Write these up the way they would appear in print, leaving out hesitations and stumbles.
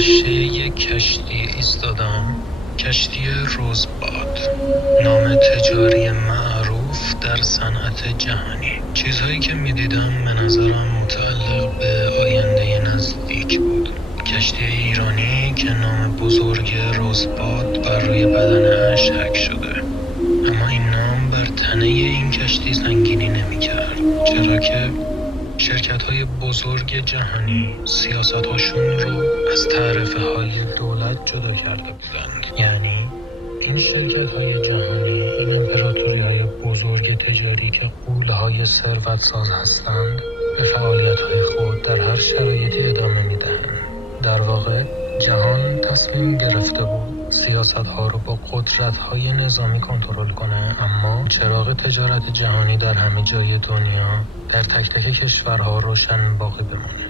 گذشته یک کشتی ایستادم، کشتی روزباد، نام تجاری معروف در صنعت جهانی. چیزهایی که میدیدم به نظرم متعلق به آینده نزدیک بود. کشتی ایرانی که نام بزرگ روزباد بر روی بدنش حک شده، اما این نام بر تنه این کشتی سنگینی نمی‌کرد، چرا که شرکت‌های بزرگ جهانی سیاست‌هاشون رو از تعرفه‌های دولت جدا کرده بودند. یعنی این شرکت‌های جهانی، این امپراتوری‌های بزرگ تجاری که غول‌های ثروت‌ساز هستند، به فعالیت‌های خود در هر شرایطی ادامه می‌دهند. در واقع جهان تصمیم گرفته بود سیاست‌ها رو با قدرت‌های نظامی کنترل کنه، اما چراغ تجارت جهانی در همه جای دنیا در تک تک کشورها روشن باقی بمونه،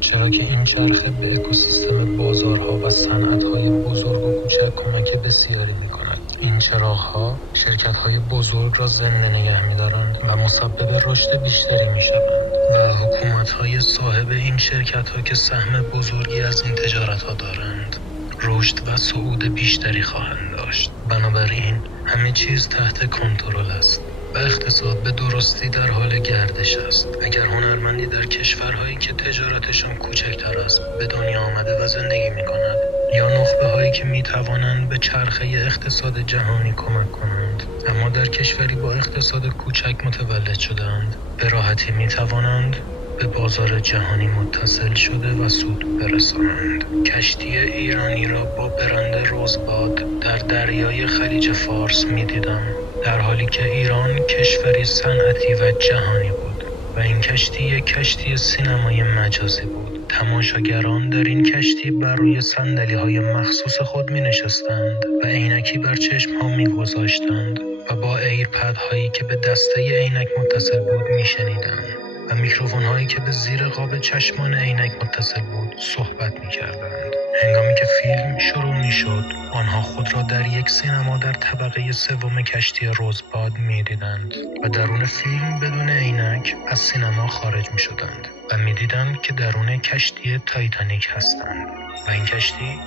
چرا که این چرخه به اکوسیستم بازارها و صنعت‌های بزرگ و کوچک کمک بسیاری می‌کند. این چراغ‌ها شرکت‌های بزرگ را زنده نگه می‌دارند و مسبب رشد بیشتری می‌شوند و حکومت‌های صاحب این شرکت‌ها که سهم بزرگی از این تجارت‌ها دارند رشد و صعود بیشتری خواهند داشت. بنابراین همه چیز تحت کنترل است و اقتصاد به درستی در حال گردش است. اگر هنرمندی در کشورهایی که تجارتشان کوچکتر است به دنیا آمده و زندگی می‌کند، یا نخبه‌هایی که می‌توانند به چرخه اقتصاد جهانی کمک کنند اما در کشوری با اقتصاد کوچک متولد شدند، به راحتی می‌توانند به بازار جهانی متصل شده و سود برسانند. کشتی ایرانی را با برند روزباد در دریای خلیج فارس می‌دیدم، در حالی که ایران کشوری صنعتی و جهانی بود و این کشتی یک کشتی سینمای مجازی بود. تماشاگران در این کشتی بر روی صندلی‌های مخصوص خود می‌نشستند و عینکی بر چشم‌ها می‌گذاشتند و با ایرپدهایی که به دسته عینک متصل بود می‌شنیدند و میکروفون‌هایی که به زیر قاب چشمان عینک متصل بود صحبت می‌کردند. هنگامی که فیلم شروع می‌شد، آنها خود را در یک سینما در طبقه سوم کشتی روزباد می‌دیدند و درون فیلم بدون عینک از سینما خارج می‌شدند و می‌دیدند که درون کشتی تایتانیک هستند و این کشتی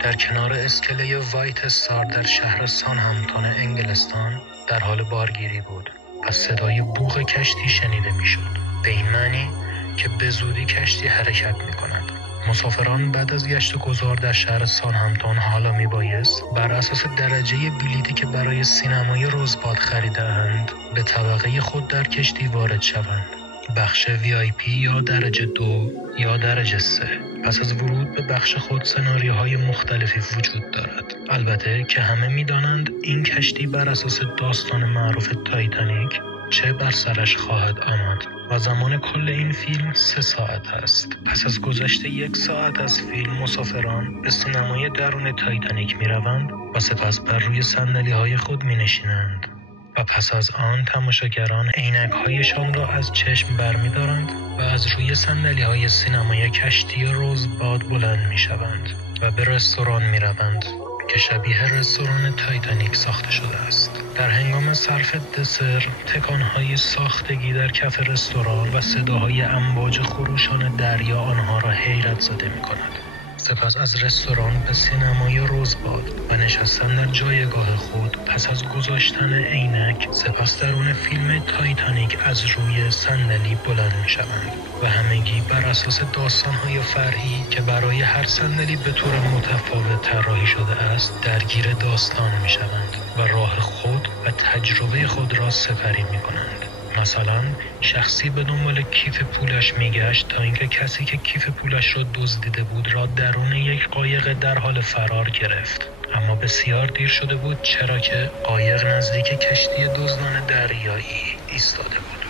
در کنار اسکله وایت استار در شهر سانهامپتون انگلستان در حال بارگیری بود و صدای بوق کشتی شنیده می‌شد، به این معنی که به زودی کشتی حرکت می‌کند. مسافران بعد از گشت و گذار در شهر سانهامپتون حالا میبایست بر اساس درجه بلیطی که برای سینمای روزباد خریده‌اند به طبقه خود در کشتی وارد شوند، بخش VIP یا درجه 2 یا درجه 3. پس از ورود به بخش خود سناریوهای مختلفی وجود دارد، البته که همه می‌دانند این کشتی بر اساس داستان معروف تایتانیک چه بر سرش خواهد آمد و زمان کل این فیلم 3 ساعت است. پس از گذشت 1 ساعت از فیلم مسافران به سینمای درون تایتانیک می روند و سپس بر روی صندلی‌های خود می نشینند و پس از آن تماشاگران عینک‌هایشان را از چشم برمی دارند و از روی صندلی‌های سینمای کشتی روزباد بلند می شوند و به رستوران می روند که شبیه رستوران تایتانیک ساخته شده است. در هنگام صرف دسر، تکان‌های ساختگی در کف رستوران و صداهای امواج خروشان دریا آنها را حیرت زده می‌کند. سپس از رستوران به سینمای روزباد و نشستن در جایگاه خود پس از گذاشتن عینک، سپس درون فیلم تایتانیک از روی صندلی بلند می‌شوند و همگی بر اساس داستان‌های فرعی که برای هر صندلی به طور متفاوت طراحی شده است درگیر داستان می‌شوند و راه خود و تجربه خود را سپری می‌کنند. مثلا شخصی به دنبال کیف پولش میگشت تا اینکه کسی که کیف پولش را دزدیده بود را درون یک قایق در حال فرار گرفت، اما بسیار دیر شده بود چرا که قایق نزدیک کشتی دزدان دریایی ایستاده بود.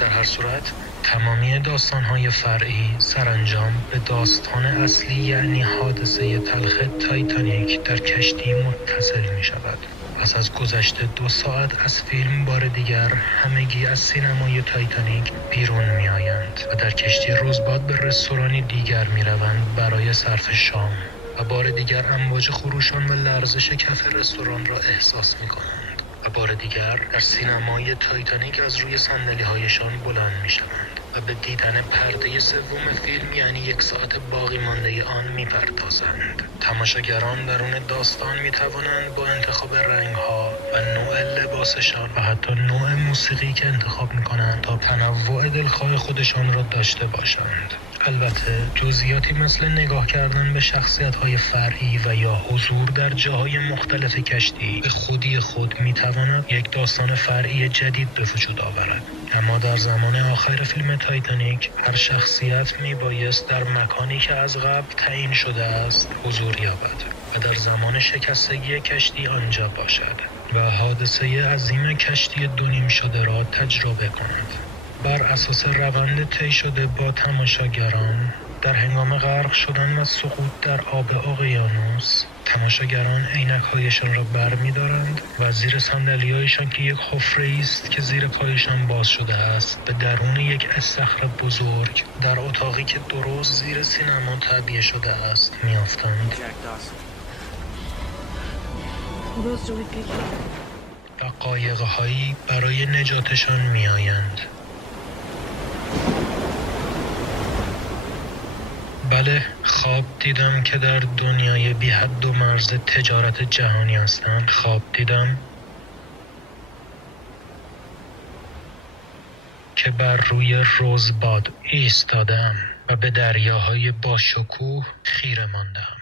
در هر صورت تمامی داستان‌های فرعی سرانجام به داستان اصلی یعنی حادثه تلخ تایتانیک در کشتی متصل می‌شود. پس از گذشت 2 ساعت از فیلم بار دیگر همگی از سینمای تایتانیک بیرون می آیند و در کشتی روزباد به رستورانی دیگر می روند برای صرف شام و بار دیگر امواج خروشان و لرزش کف رستوران را احساس می کنند و بار دیگر در سینمای تایتانیک از روی صندلی هایشان بلند می شوند و به دیدن پرده سوم فیلم یعنی 1 ساعت باقی مانده آن میپردازند. تماشاگران درون داستان میتوانند با انتخاب رنگ‌ها و نوع لباسشان و حتی نوع موسیقی که انتخاب میکنند تا تنوع دلخواه خودشان را داشته باشند. البته جزئیاتی مثل نگاه کردن به شخصیت‌های فرعی و یا حضور در جاهای مختلف کشتی به خودی خود میتواند یک داستان فرعی جدید به وجود آورد. اما در زمان آخر فیلم تایتانیک هر شخصیت میبایست در مکانی که از قبل تعیین شده است حضور یابد و در زمان شکستگی کشتی آنجا باشد و حادثه عظیم کشتی 2 شده را تجربه کند. بر اساس روند طی شده با تماشاگران در هنگام غرق شدن و سقوط در آب اقیانوس، تماشاگران عینک‌هایشان را برمی‌دارند و زیر صندلی‌هایشان که یک حفره است که زیر پایشان باز شده است به درون یک استخر بزرگ در اتاقی که درست زیر سینما تعبیه شده است می‌افتند. و قایق‌هایی برای نجاتشان می‌آیند. بله، خواب دیدم که در دنیای بی حد و مرز تجارت جهانی هستم. خواب دیدم که بر روی روزباد ایستادم و به دریاهای باشکوه خیره ماندم.